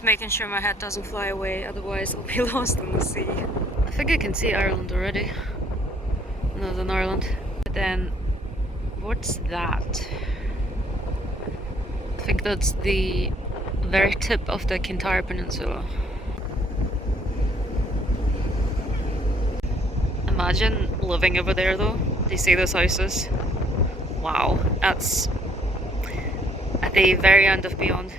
Just making sure my head doesn't fly away, otherwise I'll be lost in the sea. I think I can see Ireland already. Northern Ireland. But then, what's that? I think that's the very tip of the Kintyre Peninsula. Imagine living over there though. Do you see those houses? Wow, that's at the very end of beyond.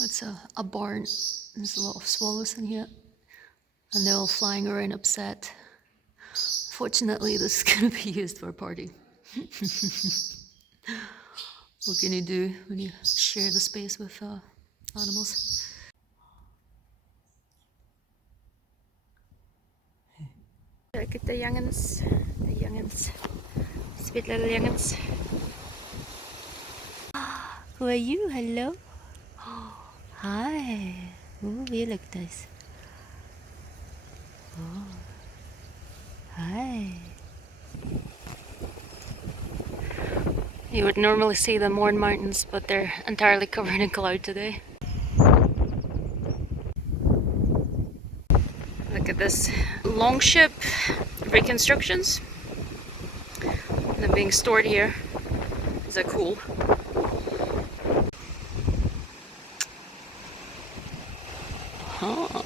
It's a barn. There's a lot of swallows in here, and they're all flying around upset. Fortunately, this is going to be used for a party. What can you do when you share the space with animals? Look at the youngins. The youngins. Sweet little youngins. Who are you? Hello? Hi. Oh, you look nice. Oh. Hi. You would normally see the Mourne Mountains, but they're entirely covered in cloud today. Look at this. Longship reconstructions. They're being stored here. Is that cool? Oh.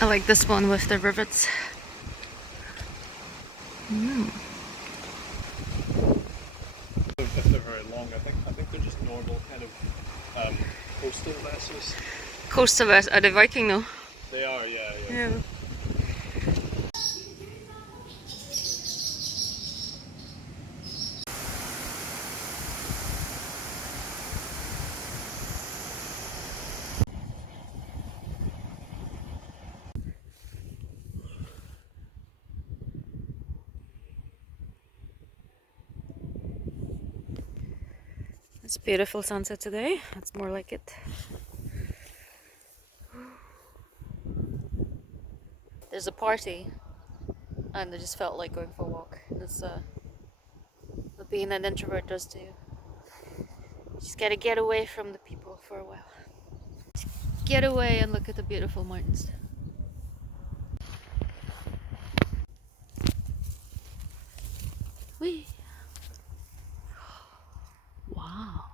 I like this one with the rivets. If they're very long, I think they're just normal kind of coastal vessels. Coastal vessels, are they Viking though? They are, yeah. Yeah. It's a beautiful sunset today. It's more like it. There's a party, and I just felt like going for a walk. That's what being an introvert does to you. Just gotta get away from the people for a while. Get away and look at the beautiful mountains. Whee! Wow.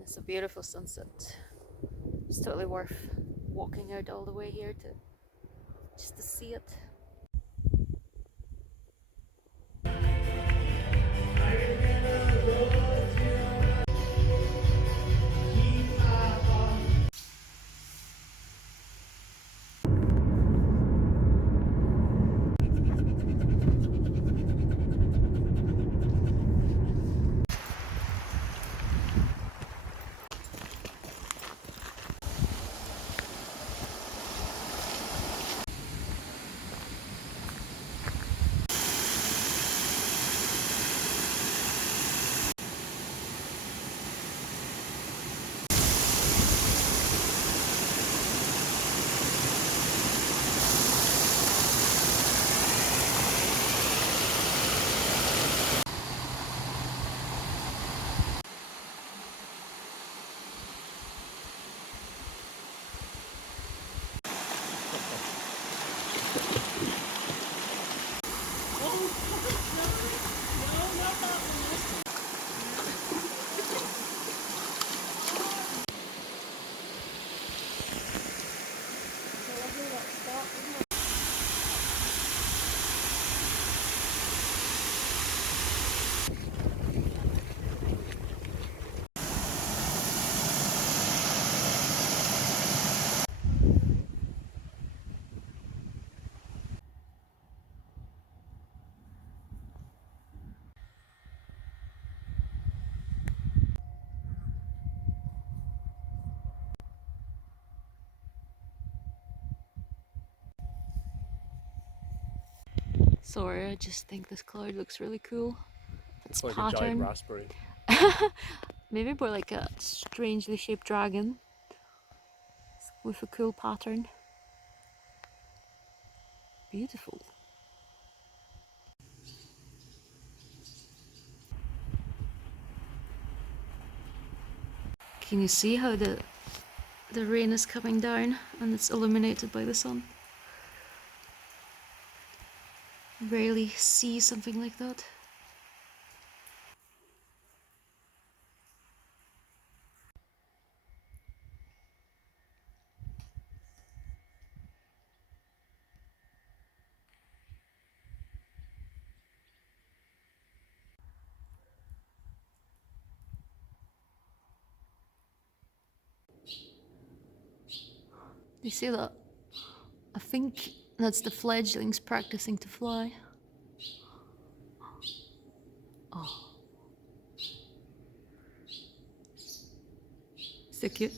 It's a beautiful sunset. It's totally worth walking out all the way here just to see it. Sorry, I just think this cloud looks really cool. It's like a giant raspberry. Maybe more like a strangely shaped dragon with a cool pattern. Beautiful. Can you see how the rain is coming down and it's illuminated by the sun? Rarely see something like that. You see that? I think that's the fledglings practicing to fly. Oh. So cute.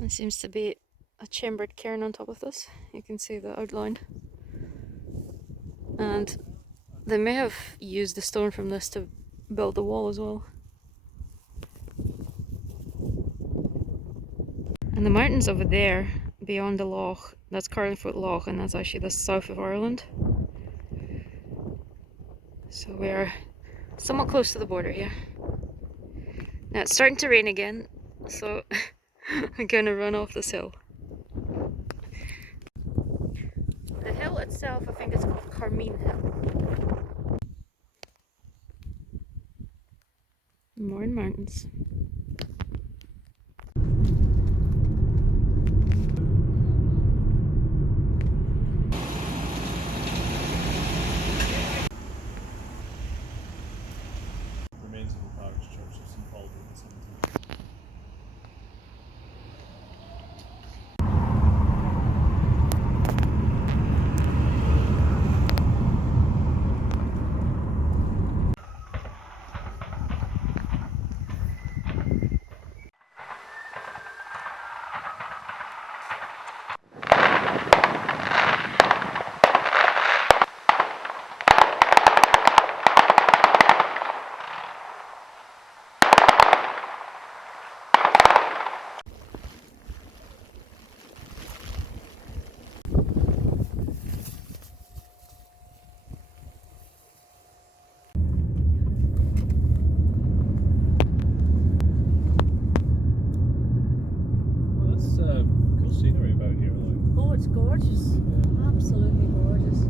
There seems to be a chambered cairn on top of this. You can see the outline. And they may have used the stone from this to build the wall as well. And the mountains over there, beyond the loch, that's Carlingfoot Loch, and that's actually the south of Ireland. So we're somewhat close to the border here. Now it's starting to rain again, so I'm gonna run off this hill. The hill itself, I think it's called Carmine Hill. Mourne Mountains. Remains of the parish church of St. Paul in the cemetery. Cool scenery about here. Like. Oh, it's gorgeous. Yeah. Absolutely gorgeous.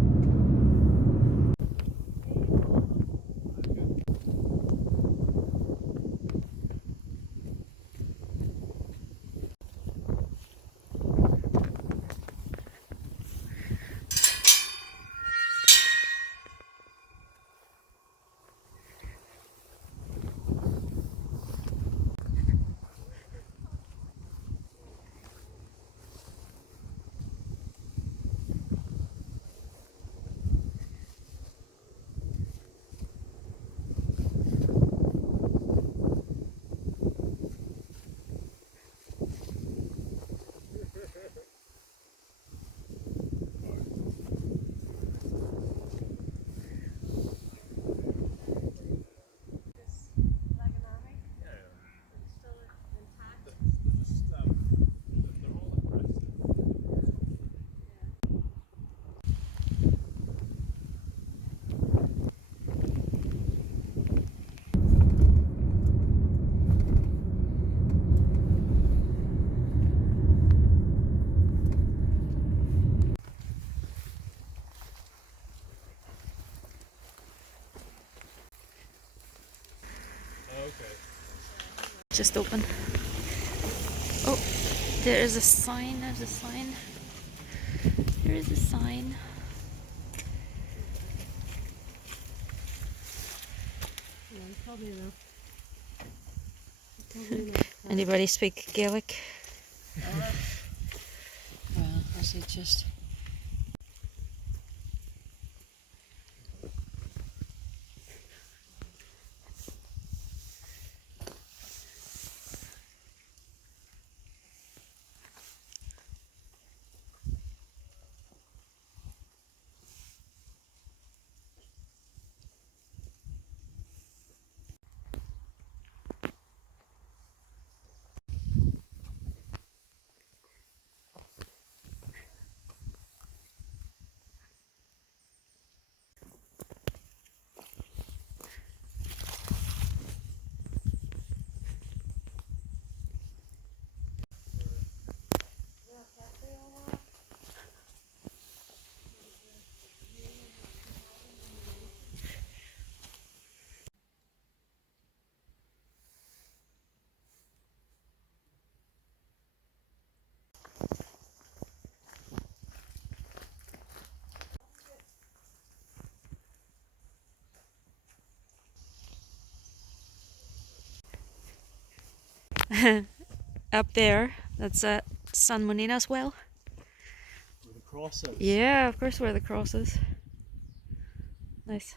just open. Oh, there is a sign. There's a sign. There is a sign. Anybody speak Gaelic? Well, I say just. Up there, that's San Monina's well. Where the cross is. Yeah, of course, where the cross is. Nice.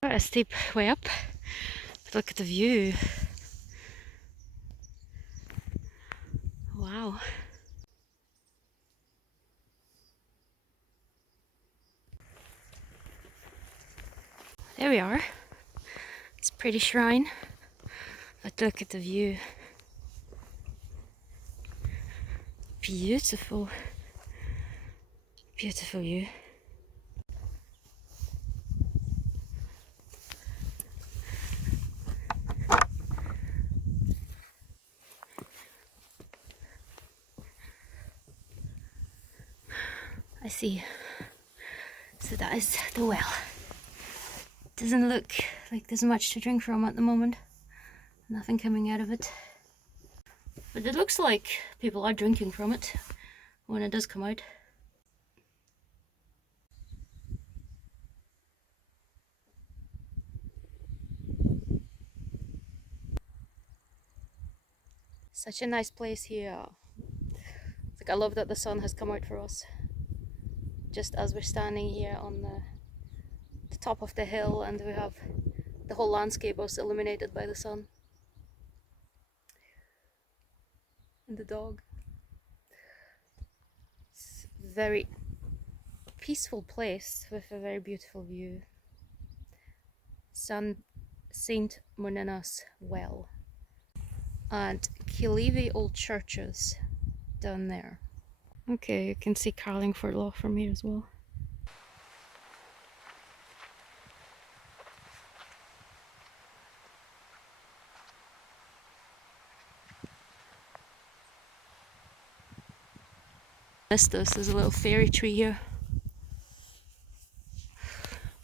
Quite a steep way up. But look at the view. Wow. There we are. It's a pretty shrine. But look at the view. Beautiful. Beautiful view. I see. So that is the well. Doesn't look like there's much to drink from at the moment. Nothing coming out of it. But it looks like people are drinking from it when it does come out. Such a nice place here. It's like I love that the sun has come out for us. Just as we're standing here on the top of the hill, and we have the whole landscape was illuminated by the sun. And the dog. It's a very peaceful place with a very beautiful view. Saint Monina's well. And Killeavy Old Churches down there. Okay, you can see Carlingford Lough from here as well. This is a little fairy tree here.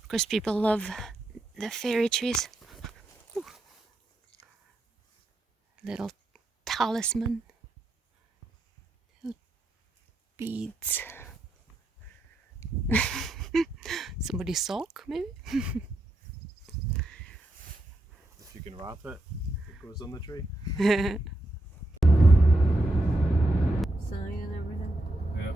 Of course, people love the fairy trees. Ooh. Little talisman. Little beads. Somebody's sock, maybe? If you can wrap it, it goes on the tree. Sign and everything. Yeah.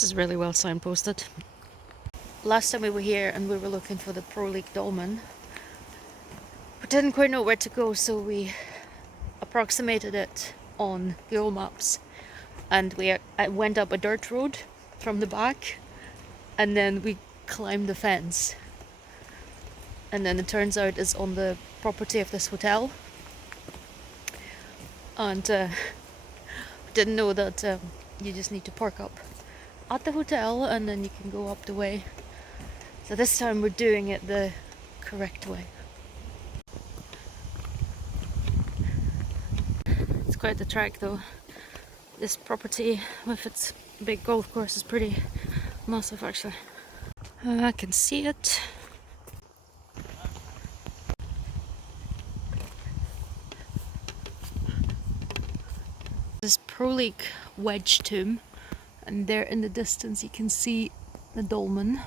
This is really well signposted. Last time we were here and we were looking for the Pro League Dolmen, we didn't quite know where to go, so we approximated it on Google Maps, and we went up a dirt road from the back, and then we climbed the fence, and then it turns out it's on the property of this hotel. And didn't know that you just need to park up at the hotel and then you can go up the way. So this time we're doing it the correct way. It's quite the trek though. This property with its big golf course is pretty massive actually. I can see it. This Pro League wedge tomb, and there in the distance you can see the dolmen.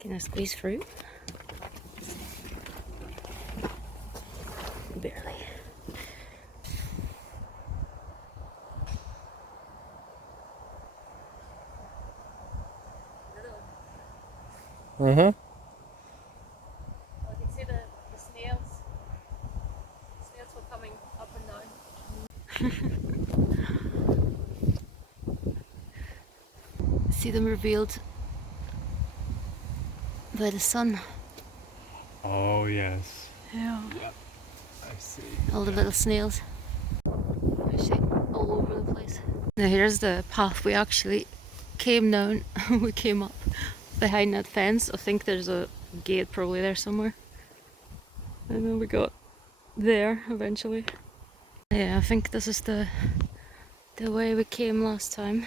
Can I squeeze through? Barely. Mm-hmm. Oh, you can see the snails. The snails were coming up and down. See them revealed by the sun. Oh yes. Yeah. I see. All the little snails. Actually, all over the place. Now here's the path we actually came down. We came up behind that fence. I think there's a gate probably there somewhere. And then we got there eventually. Yeah, I think this is the way we came last time.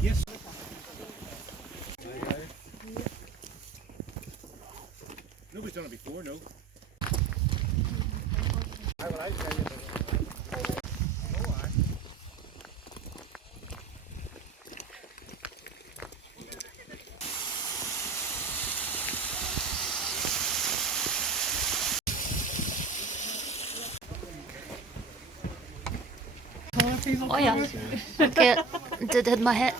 Yes. Nobody's done it before, no. Oh yeah. Okay, did hit my head.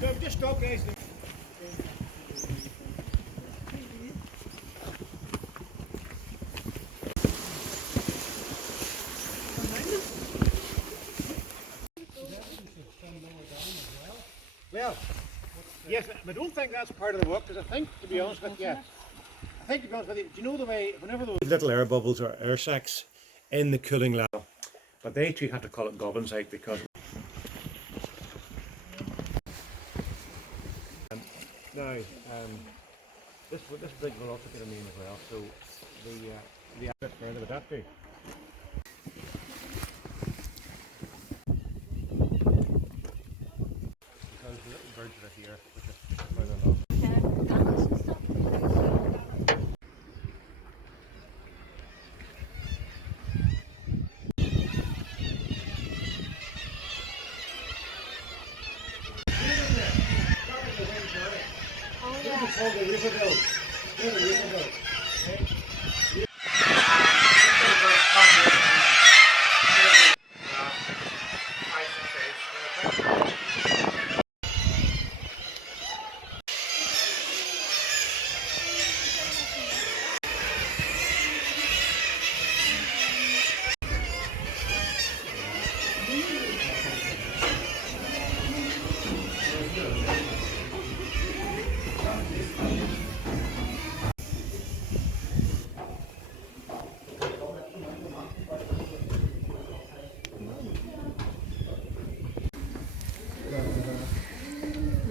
No, just stop, guys. Well, yes, I don't think that's part of the work, because I think, to be honest with you, to be honest with you, do you know the way, whenever those little air bubbles or air sacs in the cooling lab, but they too had to call it Goblin site because now, this bridge will also get a name as well. So the bit further would that do? Because the little bridge right here, which is further along. Oh, the river goat. The river goat.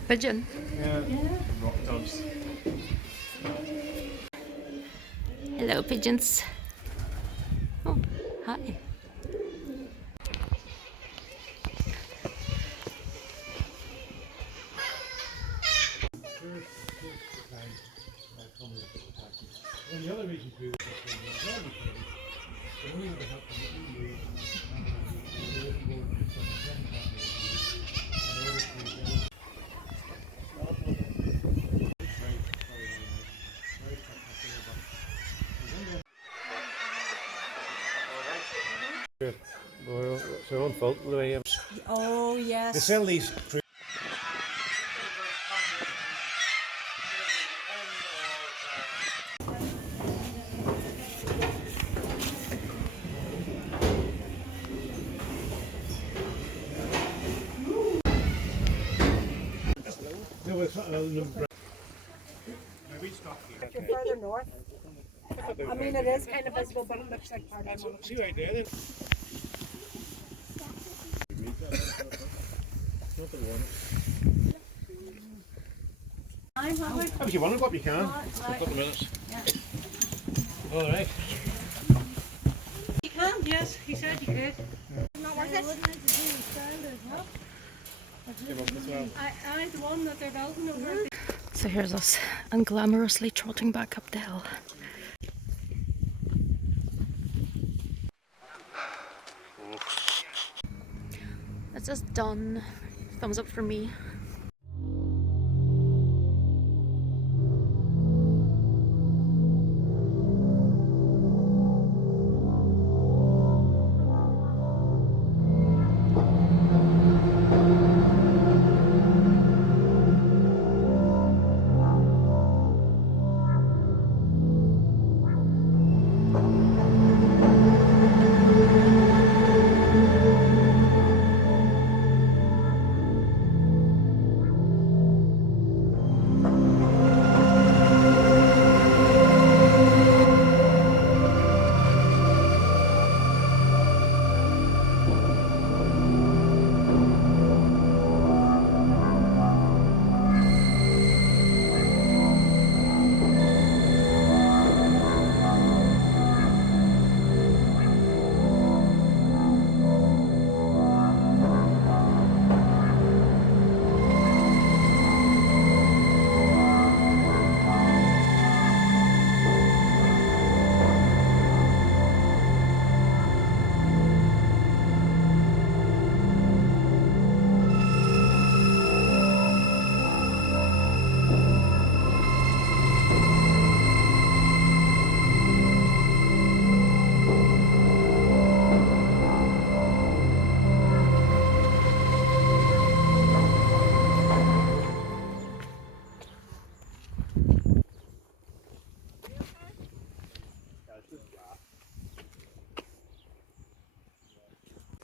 Pigeon. Yeah. Rock dogs. Hello, pigeons. Oh, hi. And the other reason too is that when you're on the train, the only way to help them is to it's their own fault the way Oh, they yes. sell these. No, it's not. We stop here. You're further north. I mean, it is kind of visible, but it looks like part of it. See right there then. If you want to go up, you can. A couple of minutes. All right. You can, yes. He said you could. Not worth it. I the one that they're building over. So here's us unglamorously trotting back up the hill. That's just done. Thumbs up for me.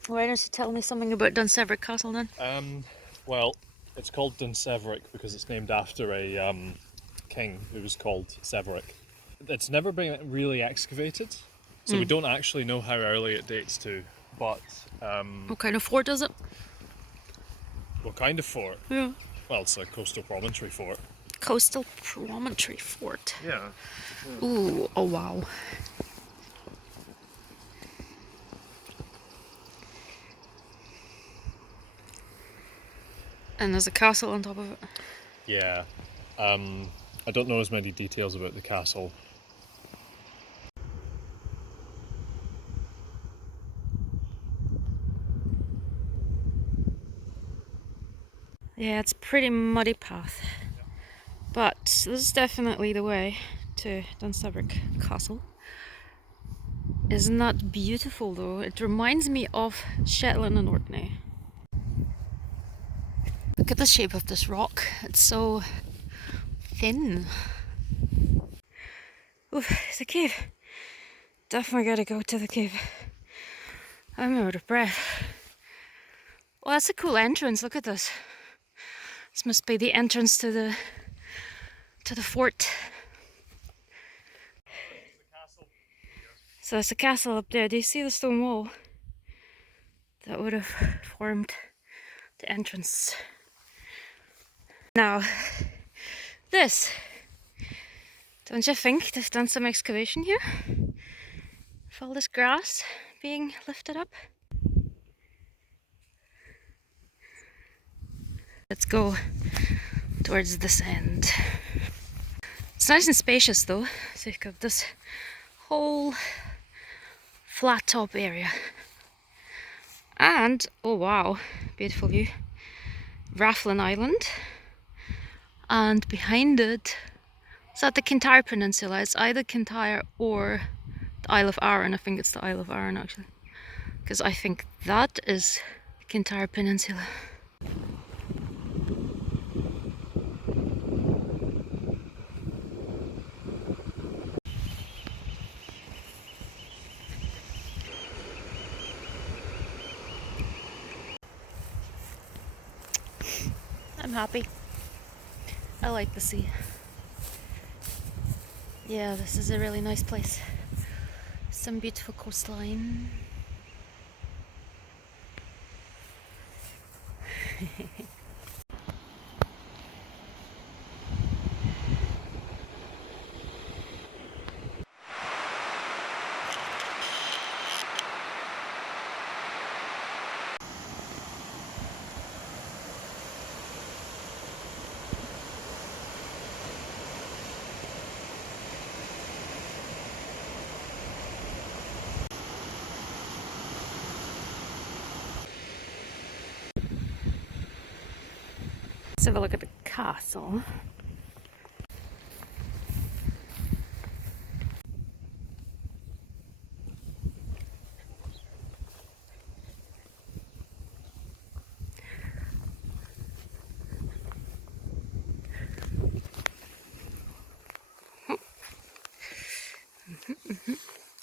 Why don't you tell me something about Dunseverick Castle then? Well, it's called Dunseverick because it's named after a king who was called Severick. It's never been really excavated, so we don't actually know how early it dates to, but What kind of fort is it? what kind of fort? Yeah. Well, it's a coastal promontory fort. Coastal Promontory Fort. Yeah. Ooh, oh wow. And there's a castle on top of it. Yeah. I don't know as many details about the castle. Yeah, it's a pretty muddy path. But this is definitely the way to Dunseverick Castle. Isn't that beautiful though? It reminds me of Shetland and Orkney. Look at the shape of this rock. It's so thin. Ooh, it's a cave. Definitely gotta go to the cave. I'm out of breath. Well, that's a cool entrance. Look at this. This must be the entrance to the fort. So there's a castle up there. Do you see the stone wall? That would have formed the entrance. Now, this. Don't you think they've done some excavation here? With all this grass being lifted up? Let's go towards this end. It's nice and spacious though. So you've got this whole flat top area. And, oh wow, beautiful view. Rathlin Island. And behind it, is that the Kintyre Peninsula? It's either Kintyre or the Isle of Arran. I think it's the Isle of Arran actually. Because I think that is the Kintyre Peninsula. I'm happy. I like the sea. Yeah, this is a really nice place. Some beautiful coastline. Let's have a look at the castle.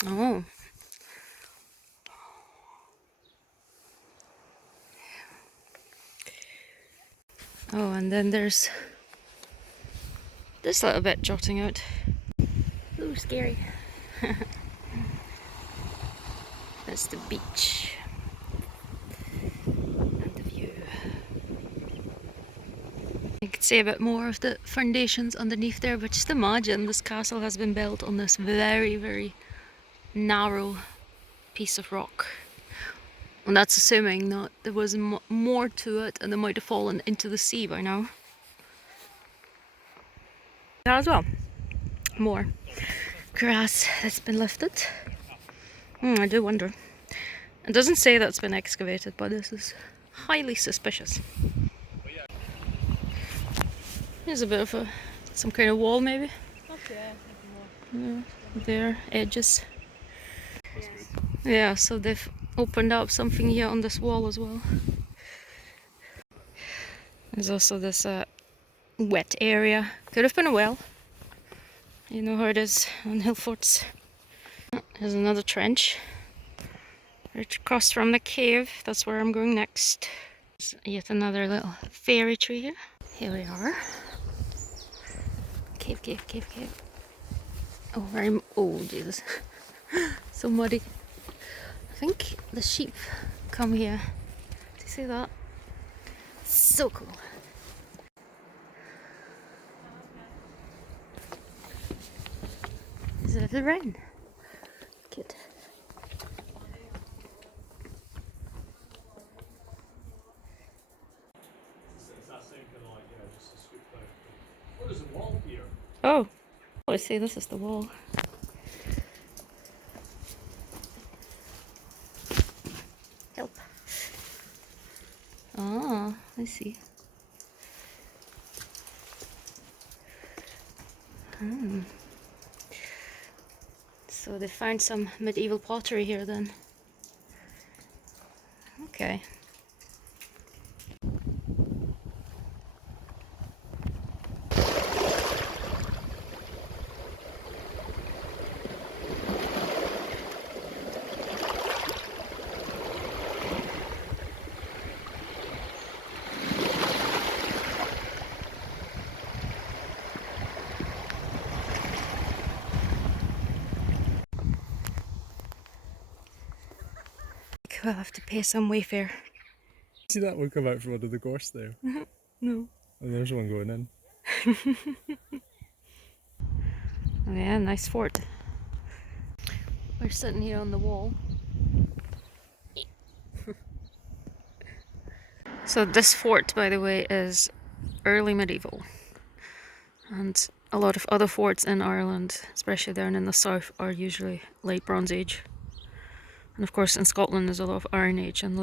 Oh. Oh, and then there's this little bit jutting out. Ooh, scary. That's the beach. And the view. You can see a bit more of the foundations underneath there, but just imagine this castle has been built on this very, very narrow piece of rock. And that's assuming that there was more to it and it might have fallen into the sea by now. That as well. More grass that's been lifted. I do wonder. It doesn't say that's been excavated, but this is highly suspicious. Here's a bit of some kind of wall maybe. Yeah, their edges. Yeah, so they've opened up something here on this wall as well. There's also this wet area. Could have been a well. You know how it is on hill forts. There's another trench. Right across from the cave. That's where I'm going next. There's yet another little fairy tree here. Here we are. Cave, cave, cave, cave. Oh, very. Oh, Jesus. So muddy. I think the sheep come here. Do you see that? So cool. There's a little wren. Cute. Oh, there's a wall here. Oh, I see. This is the wall. Help. Ah, I see. Hmm. So they found some medieval pottery here then. Okay. We'll have to pay some wayfare. See that one come out from under the gorse there? No. And there's one going in. Oh yeah, nice fort. We're sitting here on the wall. So this fort, by the way, is early medieval. And a lot of other forts in Ireland, especially down in the south, are usually late Bronze Age. And of course in Scotland there's a lot of Iron Age and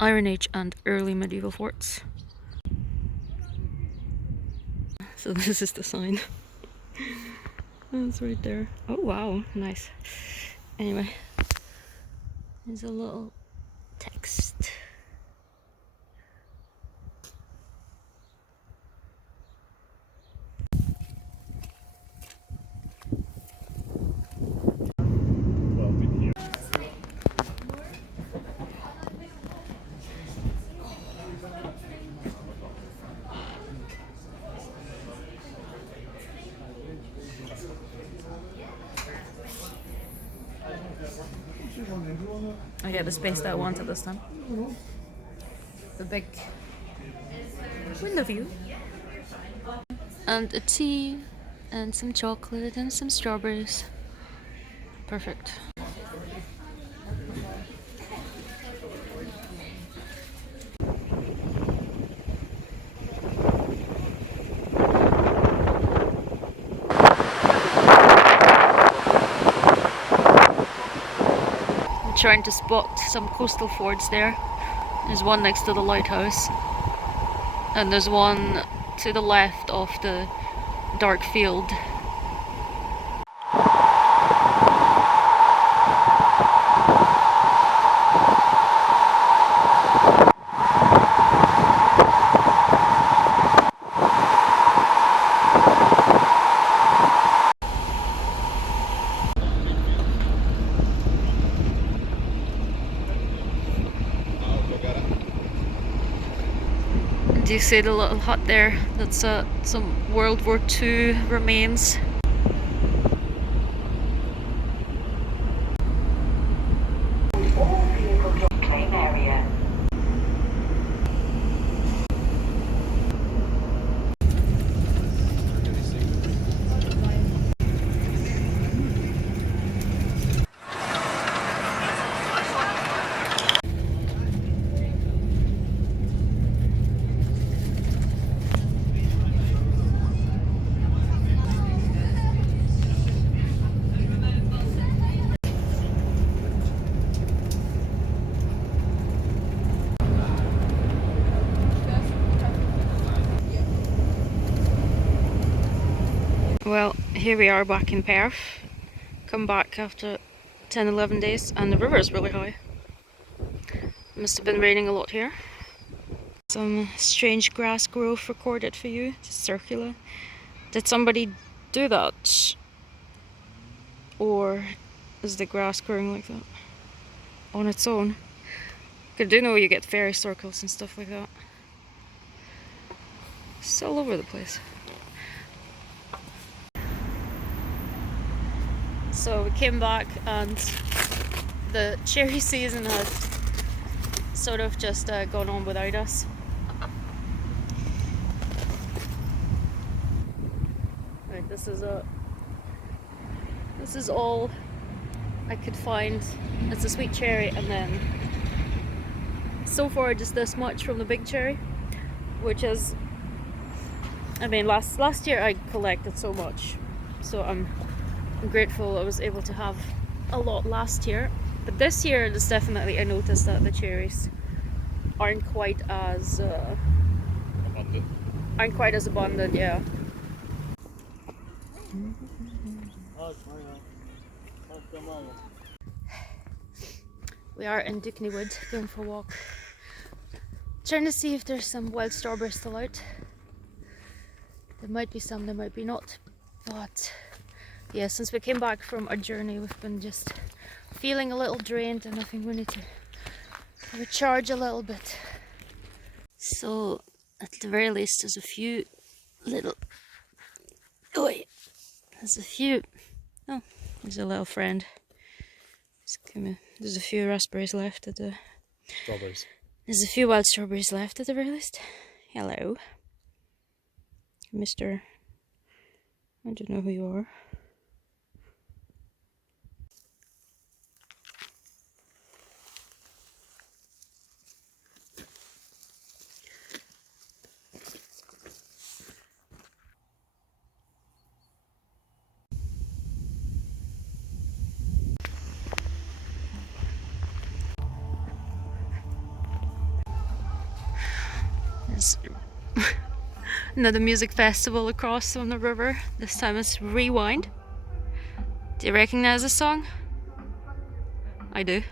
Iron Age and early medieval forts. So this is the sign. That's right there. Oh wow, nice. Anyway, there's a little text. Well, been here. I get the space that I wanted this time. The big window view. And a tea, and some chocolate, and some strawberries. Perfect. I'm trying to spot some coastal forts there. There's one next to the lighthouse, and there's one to the left of the dark field. Do you see the little hut there? That's some World War II remains. All vehicle drop claim area. Well, here we are back in Perth. Come back after 10-11 days, and the river is really high. Must have been raining a lot here. Some strange grass growth recorded for you, just circular. Did somebody do that? Or is the grass growing like that on its own? I do know you get fairy circles and stuff like that. It's all over the place. So we came back and the cherry season had sort of just gone on without us. Right, this is a This is all I could find. It's a sweet cherry, and then so far just this much from the big cherry, which is, I mean, last year I collected so much, so I'm grateful I was able to have a lot last year. But this year, there's definitely, I noticed that the cherries aren't quite as abundant, yeah. We are in Dukeney Wood, going for a walk. Trying to see if there's some wild strawberries still out. There might be some, there might be not. But yeah, since we came back from our journey, we've been just feeling a little drained, and I think we need to recharge a little bit. So at the very least, there's a few little... Oi! There's a few... Oh, there's a little friend. There's a few raspberries left at the... Strawberries. There's a few wild strawberries left at the very least. Hello. Mr. I don't know who you are. There's another music festival across on the river. This time it's Rewind. Do you recognize this song? I do.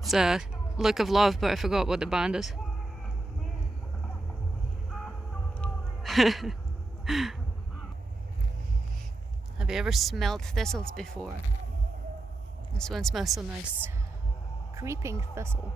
It's a Look of Love, but I forgot what the band is. Have you ever smelled thistles before? This one smells so nice. Creeping thistle.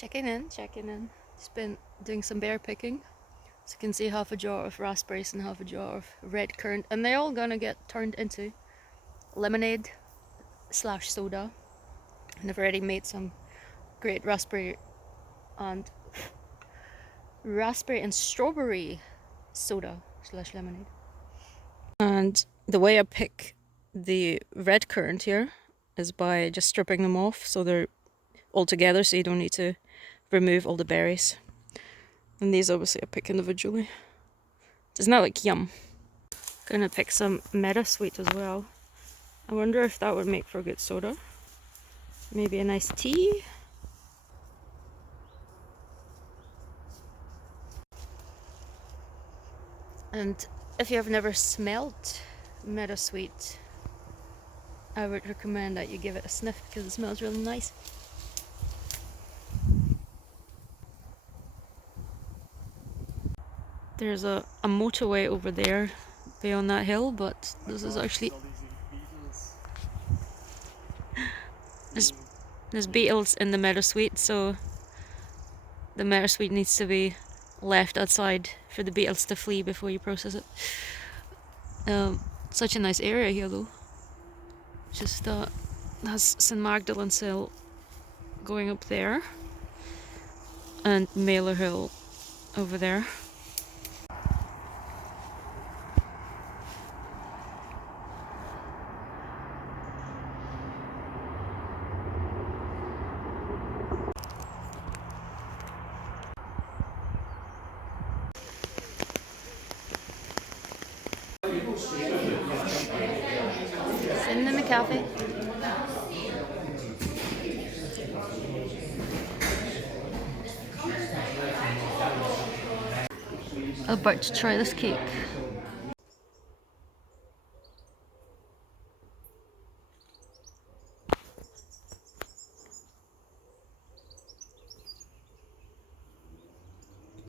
Checking in. Just been doing some berry picking. So you can see half a jar of raspberries and half a jar of red currant, and they're all gonna get turned into lemonade / soda. And I've already made some great raspberry and strawberry soda / lemonade. And the way I pick the red currant here is by just stripping them off so they're all together, so you don't need to remove all the berries. And these obviously I pick individually. Doesn't that look yum? Gonna pick some Meadowsweet as well. I wonder if that would make for a good soda. Maybe a nice tea. And if you have never smelled Meadowsweet, I would recommend that you give it a sniff because it smells really nice. There's a motorway over there beyond that hill, but this is actually... There's beetles in the Meadowsweet, so the Meadowsweet needs to be left outside for the beetles to flee before you process it. Such a nice area here though. Just has St Magdalene's Hill going up there and Mailer Hill over there. Sitting in the cafe. I'm about to try this cake.